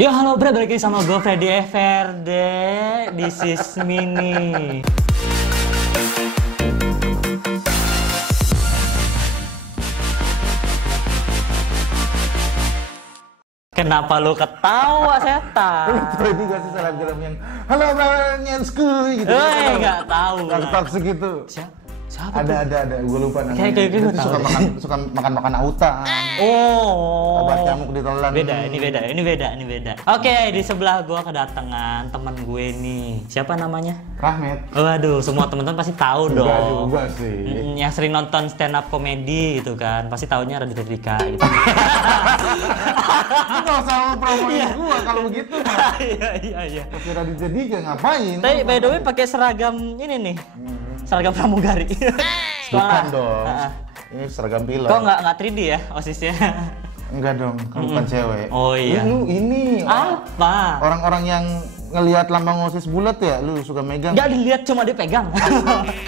Yo halo bro, balik lagi sama gue Freddy Everde. This is Mini. Kenapa lu ketawa setan? Freddy gak sih selebgram yang halo Nyensku gitu. Nggak tahu. Gak toxic gitu. Siapa Ada. Gue lupa namanya. Kayak gue suka makan autan. Oh. Obat nyamuk ditelan. Ini beda. Oke, di sebelah gua kedatangan teman gue nih. Siapa namanya? Rahmat. Waduh, semua teman-teman pasti tahu dong. Enggak juga sih. Yang sering nonton stand up komedi gitu kan, pasti taunya Raditya Dika gitu. Nggak usah promoin gua kalau begitu. Iya. Pakai Raditya Dika ngapain? Tapi by the way pakai seragam ini nih. Seragam pramugari. Bukan dong. Ini seragam pilot. Kok nggak 3D ya OSISnya? Enggak dong, kan bukan cewek. Oh iya. Lu ini apa? Orang-orang yang ngelihat lambang OSIS bulat ya, lu suka megang. Nggak dilihat, cuma dipegang.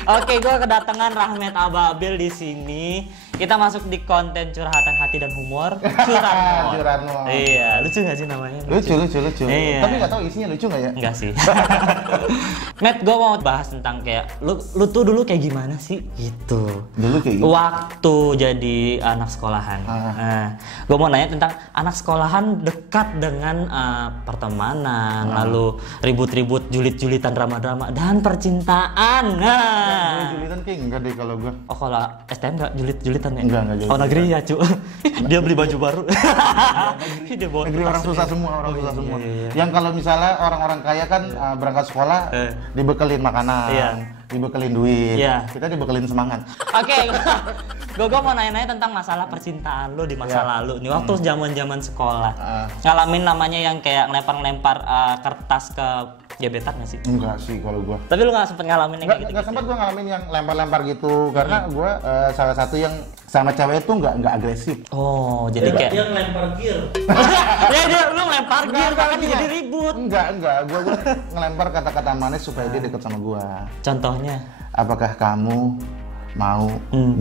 Oke, gue kedatangan Rahmat Ababil di sini. Kita masuk di konten curhatan hati dan humor. Curano. Iya, lucu nggak sih namanya? Lucu. Iya. Tapi nggak tahu isinya lucu nggak ya? Enggak sih. Matt, gue mau bahas tentang kayak lu tuh dulu kayak gimana sih gitu. Dulu kayak gitu. Waktu jadi anak sekolahan. Nah, gue mau nanya tentang anak sekolahan dekat dengan pertemanan, lalu ribut-ribut, julit-julitan, drama-drama dan percintaan. Nah, Julitan kayak enggak deh kalau gua. oh kalau STM nggak julit-julitan ya? Enggak julit. Oh negeri ya cu. Dia beli baju baru. Dia bawa Negeri orang susah semua, susah semua. Yang kalau misalnya orang-orang kaya kan berangkat sekolah dibekelin makanan, dibekelin duit. Kita dibekelin semangat. Oke, gue mau nanya-nanya tentang masalah percintaan lo di masa lalu nih, waktu zaman sekolah. Ngalamin namanya yang kayak ngelempar kertas ke gebetan nggak sih? Enggak sih kalau gua. Tapi lu nggak sempet ngalamin yang kayak gitu? Nggak sempat gua ngalamin yang lempar-lempar gitu, karena gua salah satu yang sama cewek itu nggak agresif. Oh, jadi kayak dia ngelempar gear. dia lu ngelempar gear kan jadi ribut. Enggak, gua ngelempar kata-kata manis supaya dia deket sama gua. Contohnya? Apakah kamu mau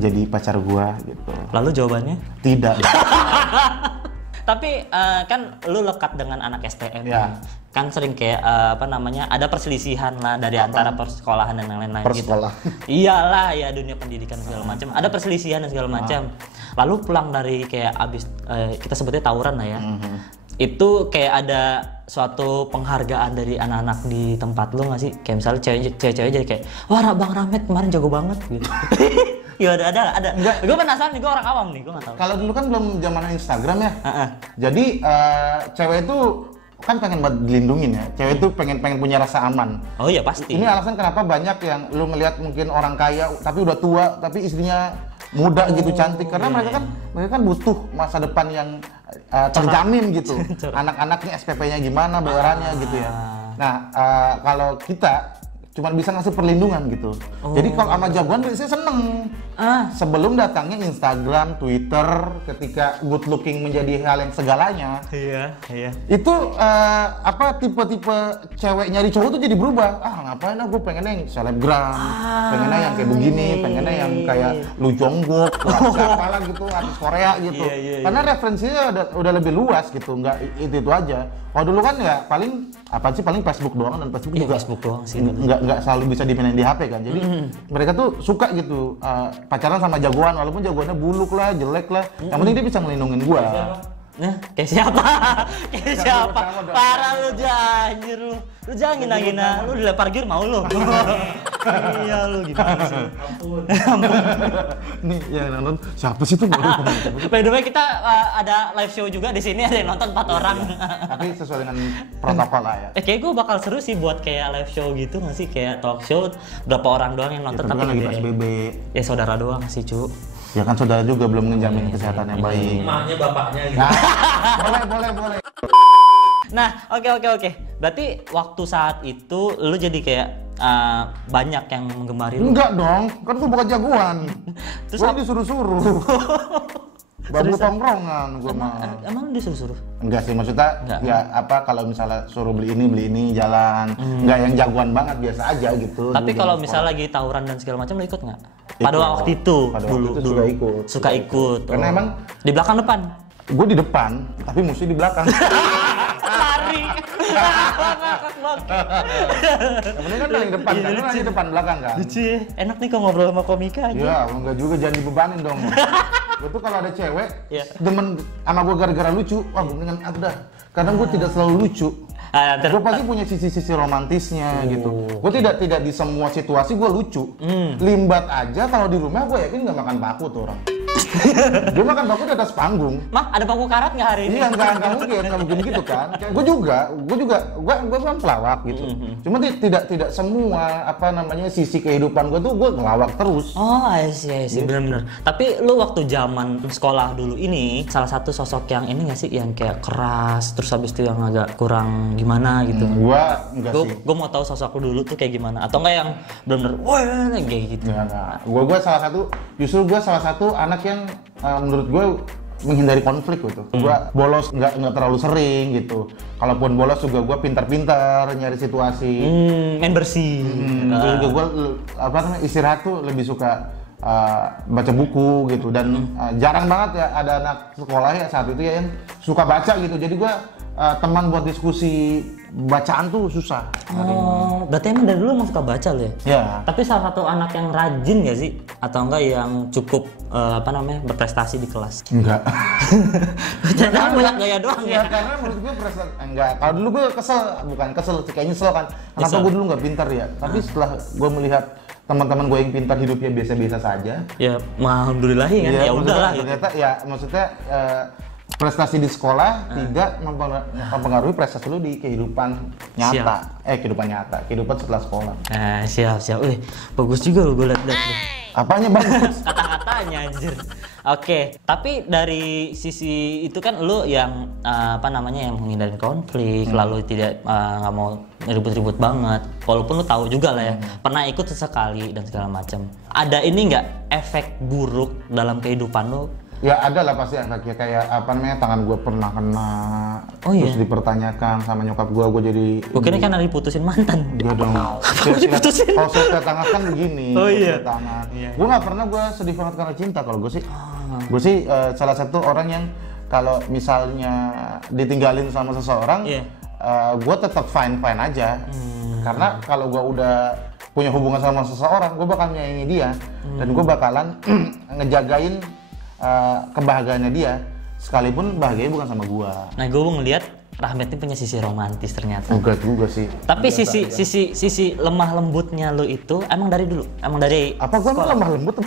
jadi pacar gua gitu? Lalu jawabannya? Tidak. Tapi kan lu lekat dengan anak STM. Ya. Kan sering kayak ada perselisihan lah dari antara persekolahan dan yang lain-lain gitu. Persekolah. Iyalah ya, dunia pendidikan segala macam. Ada perselisihan dan segala macam. Lalu pulang dari kayak abis kita sebutnya tawuran lah ya. Itu kayak ada suatu penghargaan dari anak-anak di tempat lu nggak sih? Kayak misalnya cewek-cewek jadi kayak, wah Bang Rahmat kemarin jago banget gitu. Iya ada. Gue penasaran nih, gue orang awam nih, gue nggak tahu. Kalau dulu kan belum zaman Instagram ya. Jadi cewek itu kan pengen buat dilindungin ya. Cewek itu pengen punya rasa aman. Oh iya pasti. Ini alasan kenapa banyak yang lu ngelihat mungkin orang kaya tapi udah tua tapi istrinya muda gitu, cantik, karena mereka kan butuh masa depan yang terjamin gitu. Anak-anaknya SPP-nya gimana, bayarannya gitu ya. Nah, kalau kita cuman bisa ngasih perlindungan gitu. Jadi kalau sama jagoan biasanya seneng. Sebelum datangnya Instagram, Twitter, ketika good looking menjadi hal yang segalanya. Iya. Itu tipe-tipe cewek nyari cowok tuh jadi berubah. Ngapain gue pengennya yang selebgram, pengennya yang kayak begini, pengennya yang kayak Lu Jonggok, siapa lah gitu, artis Korea gitu. Karena referensinya udah lebih luas gitu, nggak itu aja. Kalau dulu kan ya paling Facebook doang, dan Facebook juga Facebook doang sih. Nggak selalu bisa dimainin di HP kan. Jadi mereka tuh suka gitu pacaran sama jagoan, walaupun jagoannya buluk lah, jelek lah. Yang penting dia bisa melindungi gua. Nah, kayak siapa? Parah lu anjir lu. Lu jangan ngina-ngina, lu dilempar gear mau lu. Iya lu gimana sih? Ampun. Nih yang nonton siapa sih tuh? By the way kita ada live show juga di sini, ada yang nonton 4 orang. Tapi sesuai dengan protokol lah ya. Kayak gue bakal seru sih buat kayak live show gitu nggak sih, kayak talk show berapa orang doang yang nonton, Tapi kan lagi PSBB. Ya saudara doang sih cu. Ya kan saudara juga belum menjamin kesehatan yang baik. Emaknya bapaknya gitu. Boleh. Nah, oke. Berarti waktu saat itu lu jadi kayak banyak yang menggemari lu. Enggak dong, kan gua bukan jagoan. Terus gua disuruh-suruh. Bambu tongkrongan gua mah. Emang disuruh-suruh? Enggak sih, maksudnya ya kalau misalnya suruh beli ini jalan, enggak yang jagoan banget, biasa aja gitu. Tapi kalau misalnya lagi tawuran dan segala macam lu ikut nggak? Pada waktu itu dulu suka ikut. Karena emang di belakang depan. Gue di depan, tapi musuh di belakang. Lari Yang penting kan paling depan kan, lu nanya depan belakang kan. Lucu ya, enak nih kok ngobrol sama komika aja. Iya, enggak juga jangan dibebanin dong. Gue tuh kalau ada cewek, Iya. demen sama gue gara-gara lucu, wah gue mendingan aku dah. Kadang gue tidak selalu lucu. Gue pasti punya sisi-sisi romantisnya gitu. Gue tidak di semua situasi gue lucu. Limbat aja kalau di rumah gue yakin nggak makan paku tuh orang. Dia makan paku di atas panggung. Mah, ada paku karat nggak hari ini? Iya, nggak mungkin gitu kan. Gue kan pelawak gitu. Cuma tidak semua apa namanya sisi kehidupan gue tuh gue ngelawak terus. Oh, I see, benar-benar. Tapi lu waktu zaman sekolah dulu ini, salah satu sosok yang ini nggak sih, yang kayak keras, terus habis itu yang agak kurang gimana gitu? Gua enggak sih. Gue mau tahu sosok lu dulu tuh kayak gimana? Atau enggak yang benar-benar, wah kayak gitu? Enggak. Gue salah satu anak yang menurut gue menghindari konflik gitu. Gue bolos nggak terlalu sering gitu. Kalaupun bolos juga gue pintar-pintar nyari situasi. Main bersih. Terus juga gue istirahat tuh lebih suka baca buku gitu, dan jarang banget ya ada anak sekolah ya saat itu ya yang suka baca gitu. Jadi gue teman buat diskusi bacaan tuh susah. Oh, berarti emang dari dulu emang suka baca lo ya? Ya. Tapi salah satu anak yang rajin nggak sih? Atau enggak yang cukup berprestasi di kelas? Enggak. Jangan banyak gaya doang Ya ya? karena menurut gue enggak. Kalau dulu gue bukan kesel sih, kayak nyesel kan. Kenapa Nyesel. gue dulu nggak pintar ya? Tapi setelah gue melihat teman-teman gue yang pintar hidupnya biasa-biasa saja. Ya, alhamdulillah kan. Ya udahlah gitu. Ternyata ya maksudnya prestasi di sekolah tidak mempengaruhi prestasi lu di kehidupan nyata. Kehidupan setelah sekolah. Siap. Wih, bagus juga lo gue liat lu. Apanya bagus? Kata-katanya anjir. Oke, tapi dari sisi itu kan lu yang yang menghindari konflik, lalu tidak nggak mau ribut-ribut banget. Walaupun lu tahu juga lah ya, pernah ikut sesekali dan segala macam. Ada ini nggak efek buruk dalam kehidupan lu? Ya ada lah pasti efeknya, kayak tangan gue pernah kena, terus dipertanyakan sama nyokap gue jadi. Gue karena diputusin mantan. Iya dong. Diputusin. Kalau saya tangan kan begini. Oh iya. Gue nggak pernah gue sedih banget karena cinta. Kalau gue sih, salah satu orang yang kalau misalnya ditinggalin sama seseorang, gue tetap fine aja. Karena kalau gue udah punya hubungan sama seseorang, gue bakal menyayangi dia dan gue bakalan ngejagain kebahagiaannya dia, sekalipun bahagianya bukan sama gua. Nah, gue ngeliat Rahmat ini punya sisi romantis ternyata. Enggak juga sih. Tapi sisi lemah lembutnya lu itu emang dari dulu, emang dari apa gua lemah lembut?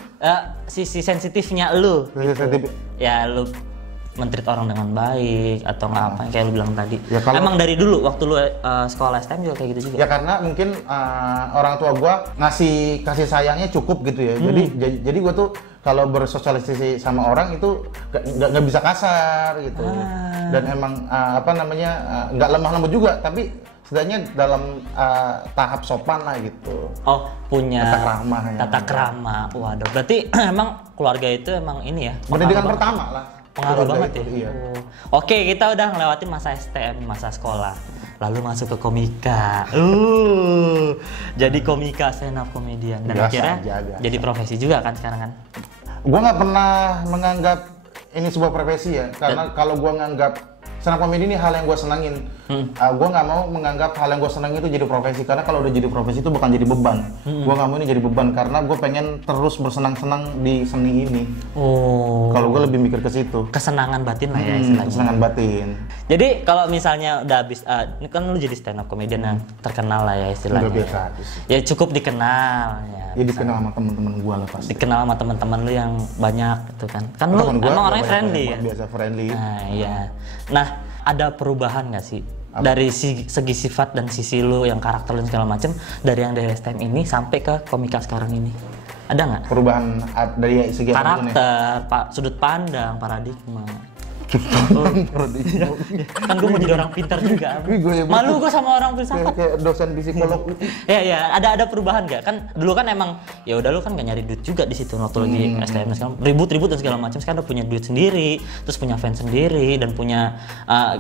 Sisi sensitifnya lu. Sensitif. Ya lu men-treat orang dengan baik atau nggak apa yang kayak lu bilang tadi. Ya, emang dari dulu waktu lu sekolah STM juga kayak gitu juga. Ya karena mungkin orang tua gua ngasih kasih sayangnya cukup gitu ya. Jadi gua tuh kalau bersosialisasi sama orang itu nggak bisa kasar gitu. Dan emang nggak lemah lembut juga, tapi setidaknya dalam tahap sopan lah gitu. Oh, punya tata krama. Ya. Waduh, berarti emang keluarga itu emang ini ya. Pendidikan pertama lah. Pengaruh banget ya. Iya. Oke, kita udah ngelewatin masa STM, masa sekolah. Lalu masuk ke komika. Jadi komika, stand up comedian. Dan akhirnya jadi profesi juga kan sekarang kan? Gua nggak pernah menganggap ini sebuah profesi ya, karena kalau gua nganggap stand up comedy ini hal yang gue senangin. Gue nggak mau menganggap hal yang gue senangin itu jadi profesi, karena kalau udah jadi profesi itu bukan jadi beban. Gue nggak mau ini jadi beban, karena gue pengen terus bersenang-senang di seni ini. Kalau gue lebih mikir ke situ. Kesenangan batin lah ya istilahnya. Kesenangan batin. Jadi kalau misalnya udah habis, ini kan lu jadi stand up comedian yang terkenal lah ya istilahnya. Udah biasa aja sih. Ya cukup dikenal ya. Ya dikenal sama teman-teman gue lah pasti. Dikenal sama teman-teman lu yang banyak gitu kan. Kan lu emang orangnya friendly ya. Biasa friendly. Nah iya. Nah ada perubahan nggak sih? Dari segi sifat dan sisi lu yang karakter lu segala macem, dari yang dari STM ini sampai ke komika sekarang ini, ada nggak perubahan dari segi karakter, sudut pandang, paradigma? Kan gue mau jadi orang pintar juga. Malu gue sama orang filsafat. Kayak dosen psikolog. Ya, ada perubahan nggak? Kan dulu kan emang ya udah lu kan nggak nyari duit juga di situ waktu lagi STM sekarang ribut dan segala macam. Sekarang udah punya duit sendiri, terus punya fans sendiri dan punya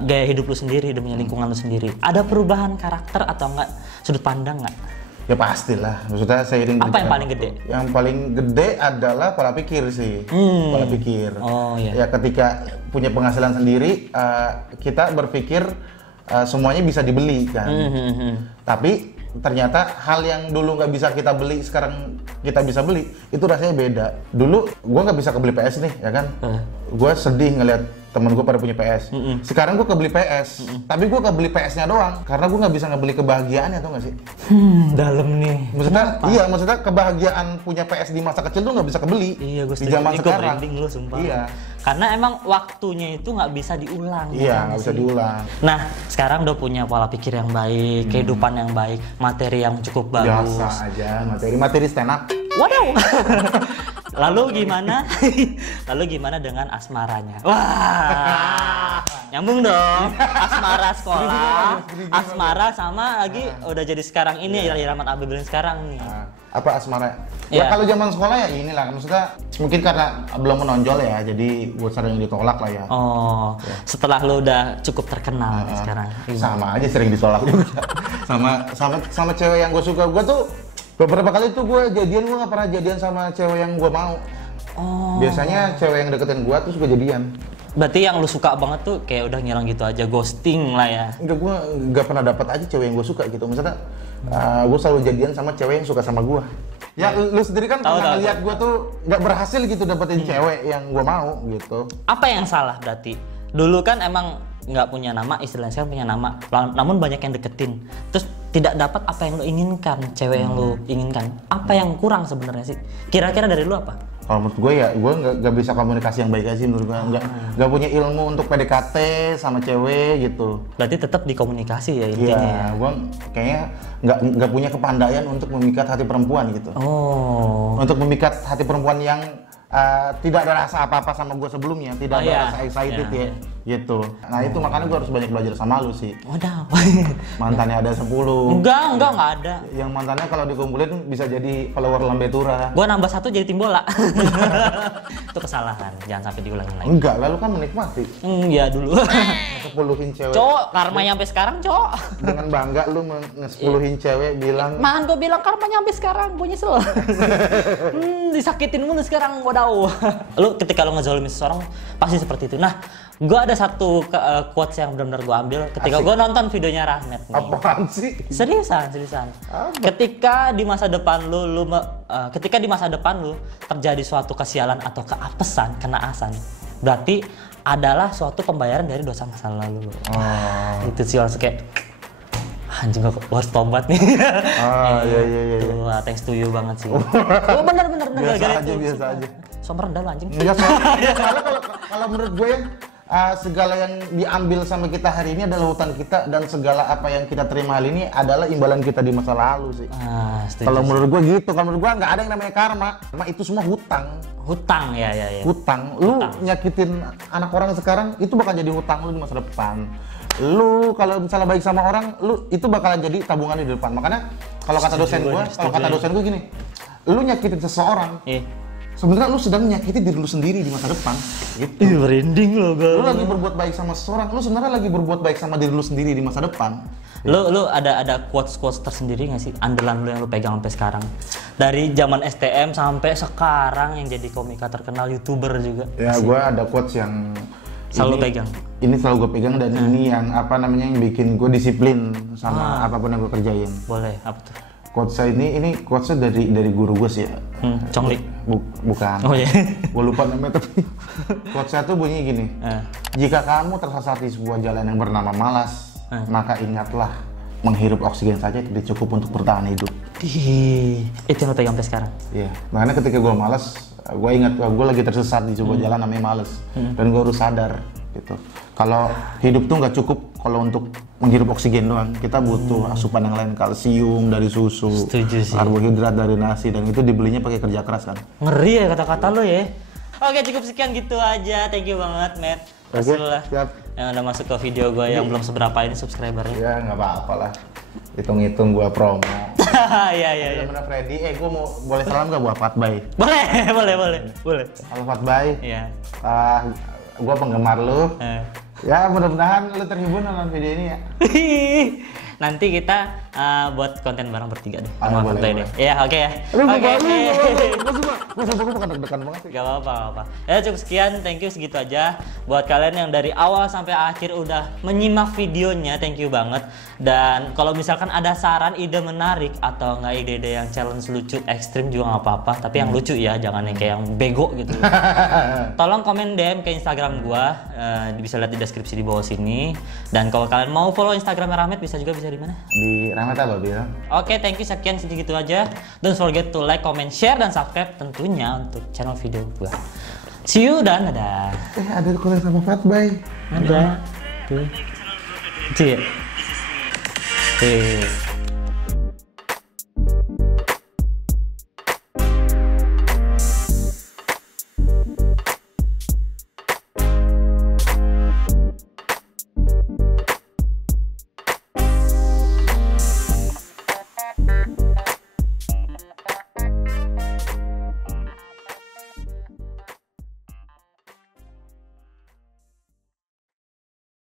gaya hidup lu sendiri dan punya lingkungan lu sendiri. Ada perubahan karakter atau enggak, sudut pandang nggak? Ya pastilah, maksudnya seiring. Apa yang paling gede? Yang paling gede adalah pola pikir sih. Pola pikir. Oh iya. Ya ketika punya penghasilan sendiri, kita berpikir semuanya bisa dibeli kan. Tapi ternyata hal yang dulu nggak bisa kita beli sekarang kita bisa beli, itu rasanya beda. Dulu gue nggak bisa kebeli PS nih ya kan, gue sedih ngeliat temen gue pada punya PS. Sekarang gue kebeli PS, tapi gue kebeli PS-nya doang karena gue nggak bisa ngebeli kebahagiaannya, tau nggak sih? Dalam nih. Maksudnya iya, maksudnya kebahagiaan punya PS di masa kecil tuh nggak bisa kebeli. Iya, gue di zaman sekarang. Lu, sumpah. Iya. Karena emang waktunya itu nggak bisa diulang. Iya, nggak bisa diulang. Nah, sekarang udah punya pola pikir yang baik, kehidupan yang baik, materi yang cukup bagus. Biasa aja, materi stand up. Waduh. Lalu gimana? Lalu gimana dengan asmaranya? Wah, nyambung dong. Asmara sekolah, asmara sama lagi udah jadi sekarang ini ya Rahmat Abdul sekarang nih. Apa asmara? Ya kalau zaman sekolah ya inilah, maksudnya mungkin karena belum menonjol ya, jadi gue sering ditolak lah ya. Oh, setelah lu udah cukup terkenal sekarang. Sama aja sering ditolak juga. sama cewek yang gue suka, gue tuh beberapa kali tuh gue nggak pernah jadian sama cewek yang gue mau. Oh. Biasanya cewek yang deketin gue terus gue jadian. Berarti yang lu suka banget tuh kayak udah ngilang gitu aja, ghosting lah ya. Enggak, gue nggak pernah dapat aja cewek yang gue suka gitu. Misalnya gue selalu jadian sama cewek yang suka sama gue. Ya lu sendiri kan pernah lihat gue tuh nggak berhasil gitu dapetin cewek yang gue mau gitu. Apa yang salah berarti? Dulu kan emang nggak punya nama, istilahnya sekarang punya nama, namun banyak yang deketin. Terus tidak dapat apa yang lu inginkan, cewek yang lu inginkan. Apa yang kurang sebenarnya sih? Kira-kira dari lu apa? Kalau menurut gue ya, gue nggak bisa komunikasi yang baik aja sih menurut gue. Nggak punya ilmu untuk PDKT sama cewek gitu. Berarti tetap di komunikasi ya intinya. Iya, gue kayaknya nggak punya kepandaian untuk memikat hati perempuan gitu. Oh. Untuk memikat hati perempuan yang tidak ada rasa apa-apa sama gue sebelumnya, tidak ada rasa excited ya, gitu. Nah itu makanya gue harus banyak belajar sama lu sih. Waduh. Mantannya ada 10. Enggak ada. Yang mantannya kalau dikumpulin bisa jadi follower Lambe Tura. Gue nambah 1 jadi tim bola. Itu kesalahan, jangan sampai diulangin lagi. Enggak, lalu kan menikmati. Iya dulu. Nge-10-in cewek. Cowok, karmanya sampai sekarang, cowok. Dengan bangga lu nge-10-in cewek bilang. Man, gue bilang karmanya sampai sekarang, gue nyesel. Disakitin mulu sekarang, wadaw. Lu ketika lu ngezalimin seseorang pasti seperti itu. Nah, gue ada satu quotes yang benar-benar gue ambil ketika gue nonton videonya Rahmat nih. Apaan sih? Seriusan. Ketika di masa depan ketika di masa depan lu terjadi suatu kesialan atau keapesan, kenaasan, berarti adalah suatu pembayaran dari dosa masa lalu lu. Itu sih langsung kayak anjing, gue harus tobat nih. Iya. Tuh, thanks to you banget sih. Bener. Biasa aja. Sombong rendah lu anjing. Enggak, soalnya kalau menurut gue segala yang diambil sama kita hari ini adalah hutang kita, dan segala apa yang kita terima hari ini adalah imbalan kita di masa lalu sih. Kalau menurut gue gitu, kalau menurut gue nggak ada yang namanya karma itu semua hutang. Hutang ya. Hutang. Lu nyakitin anak orang sekarang itu bakal jadi hutang lu di masa depan. Lu kalau misalnya baik sama orang, lu itu bakalan jadi tabungan di depan. Makanya kalau kata dosen gue gini, lu nyakitin seseorang, sebenarnya lu sedang menyakiti diri lu sendiri di masa depan. Gitu. Merinding lo gue. Lu lagi berbuat baik sama seseorang, lu sebenarnya lagi berbuat baik sama diri lu sendiri di masa depan. Lu ada quotes tersendiri nggak sih, andalan lu yang lu pegang sampai sekarang? Dari zaman STM sampai sekarang yang jadi komika terkenal, YouTuber juga. Ya, gue ada quotes yang selalu pegang. Ini selalu gue pegang, dan ini yang yang bikin gue disiplin sama apapun yang gue kerjain. Boleh, apa tuh? Quotesnya ini quotesnya dari guru gue sih ya. Conglik? Bukan. Oh iya. Gue lupa namanya tapi quotesnya tuh bunyi gini. Jika kamu tersesat di sebuah jalan yang bernama malas, maka ingatlah, menghirup oksigen saja tidak cukup untuk bertahan hidup. Itu yang lo pegang sampai sekarang? Iya, makanya ketika gue malas, gue ingat gue lagi tersesat di sebuah jalan namanya malas, dan gue harus sadar gitu. Kalau hidup tuh nggak cukup kalau untuk menghirup oksigen doang, kita butuh asupan yang lain, kalsium dari susu, karbohidrat dari nasi, dan itu dibelinya pakai kerja keras kan. Ngeri ya kata-kata lo ya. Oke, cukup sekian gitu aja. Thank you banget, Matt. Siap. Yang udah masuk ke video gue yang belum seberapa ini subscribernya. Ya nggak apa-apa lah. Hitung-hitung gue promo. Iya. Temen Freddy, gue mau boleh salam nggak buat Fatbay? Boleh. Halo Fatbay. Iya. Gue penggemar lu. Ya mudah-mudahan lu terhibur nonton video ini ya. nanti kita buat konten bareng bertiga deh. Ah, Sama boleh, Fatbay boleh. deh. Iya, oke ya. Aduh, Oke. gue bukan deg-degan banget sih. Gak apa-apa. Ya cukup sekian, thank you segitu aja. Buat kalian yang dari awal sampai akhir udah menyimak videonya, thank you banget. Dan kalau misalkan ada saran, ide menarik atau nggak ide-ide yang challenge lucu ekstrim juga nggak apa-apa. Tapi yang lucu ya, jangan yang kayak yang bego gitu. Tolong komen DM ke Instagram gua, bisa lihat di deskripsi di bawah sini. Dan kalau kalian mau follow Instagramnya Rahmat, bisa di mana? Di Rahmat Ababil. Oke, thank you, sekian segitu aja. Don't forget to like, comment, share, dan subscribe tentunya untuk channel video gua. See you dan dadah. Ada collab sama Fatbay. Ada. Tuh. Tuh ya. Tuh.